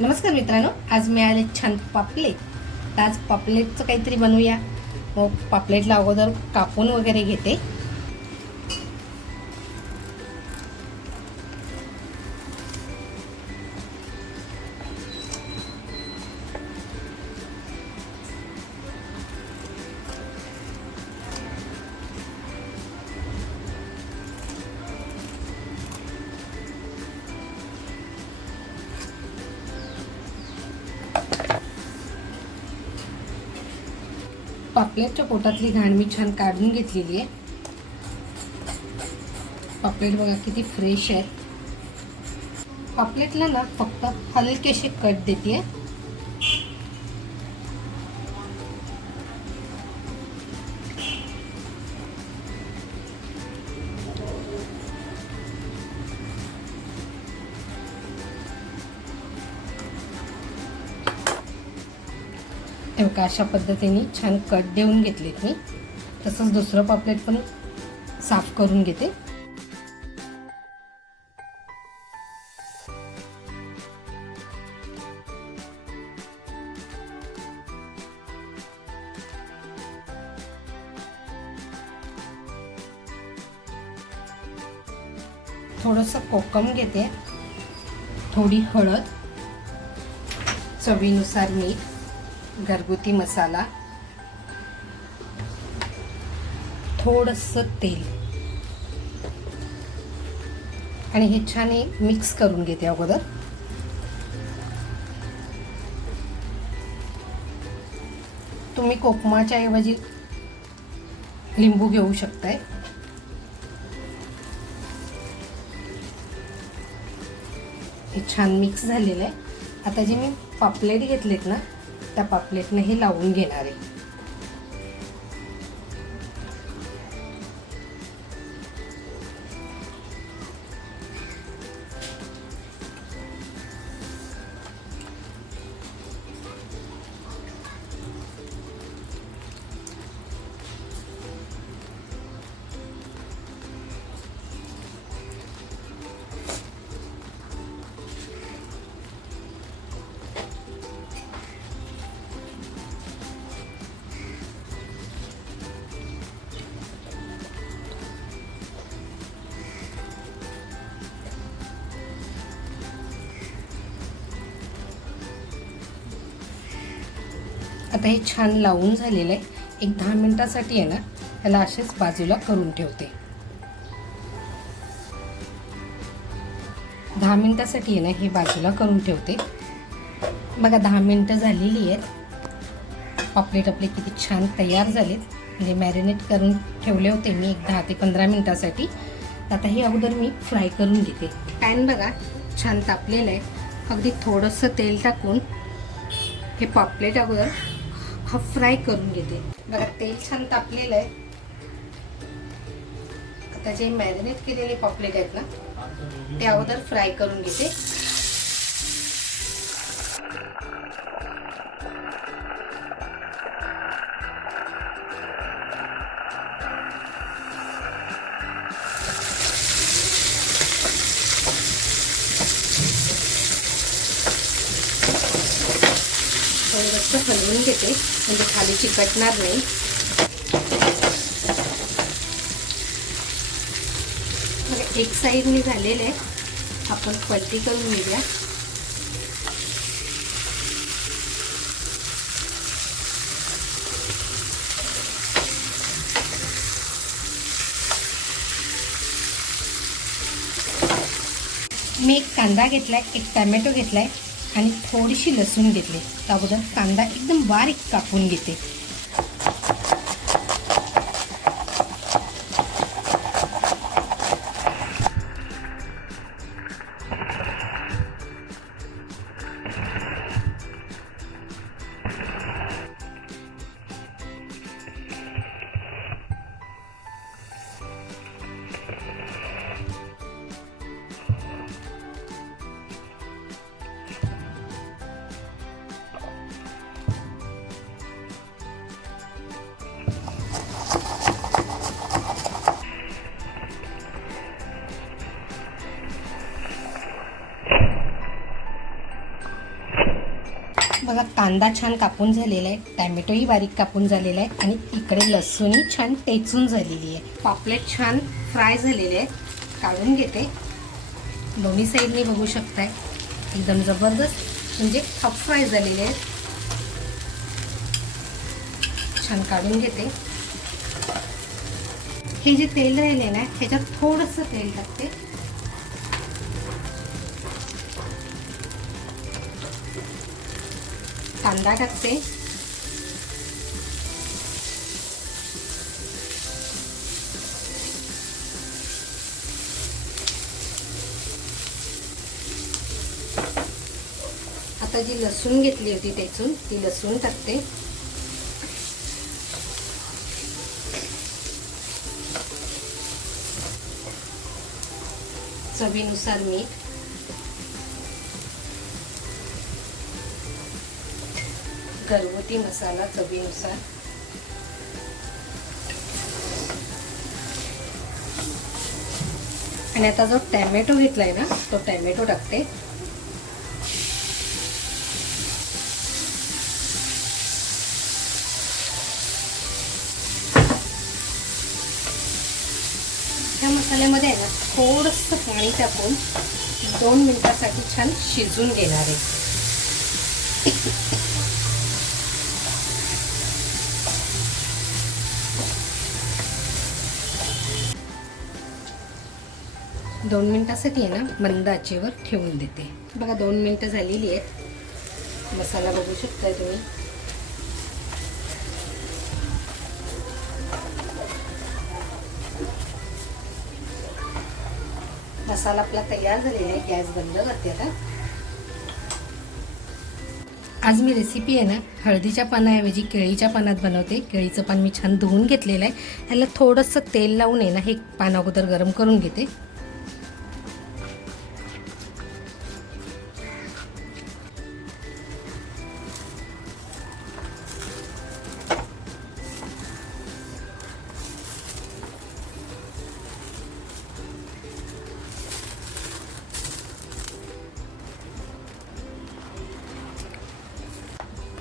नमस्कार मित्रांनो आज मिळाले छान पापलेट. तर आज पापलेटचं काहीतरी बनवूया. मग पापलेटला अगोदर कापून वगैरे घेते. पापलेटच्या पोटातली घाण मी छान काढून घेतलेली आहे. पापलेट बघा किती फ्रेश आहे. पापलेटला ना फक्त हलकेसे कट देते. हे बघा अशा पद्धतीने छान कट देऊन घेतलेत मी. तसंच दुसरं पापलेट पण साफ करून घेते. थोडंसं कोकम घेते. थोडी हळद. चवीनुसार मीठ. घरगुती मसाला थोडंसं तेल. आणि हे छान मिक्स करून घेते अगोदर. तुम्ही कोकमाच्या ऐवजी लिंबू घेऊ शकताय. हे छान मिक्स झालेलं आहे. आता जे मी पापलेट घेतलेत ना त्या पापलेटनं हे लावून घेणार आहे. आता हे छान लावून झालेलं आहे. एक दहा मिनटासाठी आहे ना त्याला असेच बाजूला करून ठेवते. दहा मिनटासाठी आहे ना हे बाजूला करून ठेवते. बघा दहा मिनटं झालेली आहेत. पापलेट आपले किती छान तयार झालेत. म्हणजे मॅरिनेट करून ठेवले होते मी एक दहा ते पंधरा मिनटासाठी. आता हे अगोदर मी फ्राय करून घेते. पॅन बघा छान तापलेलं आहे. अगदी थोडंसं तेल टाकून हे पापलेट अगोदर हा फ्राय करून घेते. बघा तेल छान तापलेलं आहे. आता जे मॅरिनेट केलेले पॉपलेट आहेत ना ते अगोदर फ्राय करून घेते. थोडंसं हलवून घेते. म्हणजे खाली चिकटणार नाही. एक साईडने झालेलं आहे आपण पट्टी करून घेऊया. मी एक कांदा घेतला आहे एक टॅमॅटो आहे आणि थोडीशी लसूण घेतली. तर अगोदर कांदा एकदम बारीक कापून घेते. बघा कांदा छान कापून झालेला आहे टॅमॅटोही बारीक कापून झालेला आहे आणि इकडे लसूणही छान टेचून झालेली आहे. पापलेट छान फ्राय झालेले आहेत. काढून घेते. दोन्ही साईडने बघू शकताय. एकदम जबरदस्त म्हणजे हफ फ्राय झालेले आहेत. छान काढून घेते. हे जे तेल राहिले ना ह्याच्यात थोडंसं तेल टाकते. कांदा टाकते. आता जी लसूण घेतली होती त्यातून ती लसूण टाकते. चवीनुसार मीठ. घरगुती मसाला चवीनुसार. आणि आता जो टॅमॅटो घेतलाय ना तो टॅमॅटो टाकते. ह्या मसाल्यामध्ये आहे ना थोडंसं पाणी टाकून दोन मिनिटासाठी छान शिजून घेणार आहे. दोन मिनटासाठी आहे ना मंद आचेवर ठेवून देते. बघा दोन मिनटं झालेली आहेत. मसाला बघू शकताय तुम्ही. मसाला आपला तयार झालेला आहे गॅस बंद करते आता. आज मी रेसिपी आहे ना हळदीच्या पानाऐवजी केळीच्या पानात बनवते. केळीचं पान मी छान धुवून घेतलेलं आहे. ह्याला थोडंसं तेल लावून आहे ना हे पान अगोदर गरम करून घेते.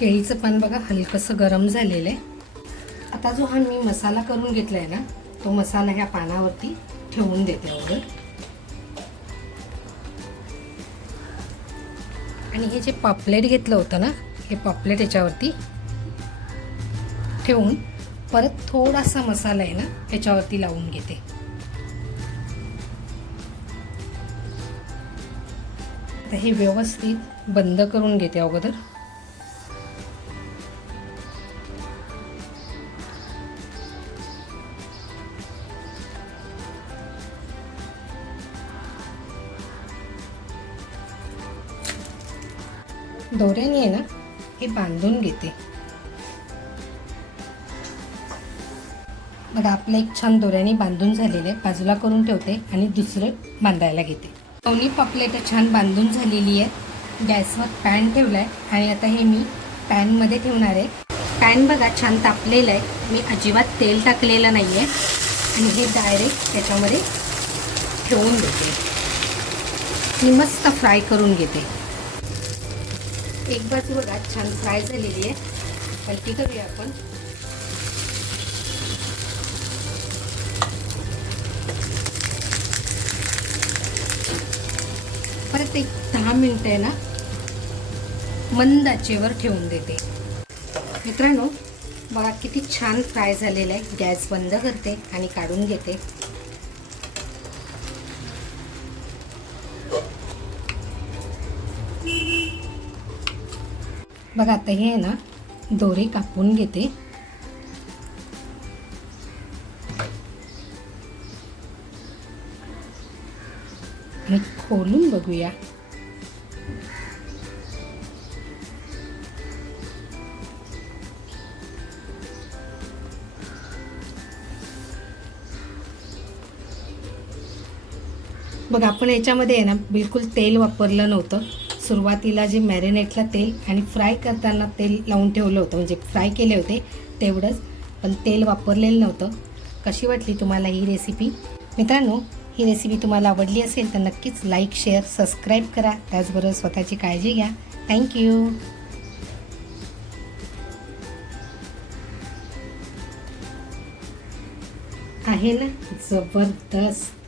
केळीचं पान बघा हलकंसं गरम झालेलं आहे. आता जो हा मी मसाला करून घेतला आहे ना तो मसाला ह्या पानावरती ठेवून देते अगोदर आणि हे जे पापलेट घेतलं होतं ना हे पापलेट याच्यावरती ठेवून परत थोडासा मसाला आहे ना याच्यावरती लावून घेते. आता हे व्यवस्थित बंद करून घेते अगोदर. दोऱ्याने आहे ना हे बांधून घेते. बघा आपलं एक छान दोऱ्याने बांधून झालेलं आहे. बाजूला करून ठेवते आणि दुसरं बांधायला घेते. दोन्ही पापलेट छान बांधून झालेली आहे गॅसवर पॅन ठेवला आहे आणि आता हे मी पॅनमध्ये ठेवणार आहे. पॅन बघा छान तापलेलं आहे. मी अजिबात तेल टाकलेलं नाही आहे आणि हे डायरेक्ट त्याच्यामध्ये ठेवून देते. मी मस्त फ्राय करून घेते. एक बाजू बघा छान फ्राय झालेली आहे. पलटी करूया आपण. परत एक दहा मिनटं आहे ना मंद आचेवर ठेवून देते. मित्रांनो बघा किती छान फ्राय झालेलं आहे. गॅस बंद करते आणि काढून घेते. बघा आता हे आहे ना दोरे कापून घेते. आणि खोलून बघूया. बघा आपण याच्यामध्ये आहे ना बिलकुल तेल वापरलं नव्हतं. सुरुवातीला जे मॅरिनेटला तेल आणि फ्राय करताना तेल लावून ठेवलं होतं म्हणजे फ्राय केले होते तेवढंच पण तेल वापरलेलं नव्हतं. कशी वाटली तुम्हाला ही रेसिपी मित्रांनो ही रेसिपी तुम्हाला आवडली असेल तर नक्कीच लाईक शेअर सबस्क्राईब करा. त्याचबरोबर स्वतःची काळजी घ्या. थँक्यू आहे ना? जबरदस्त.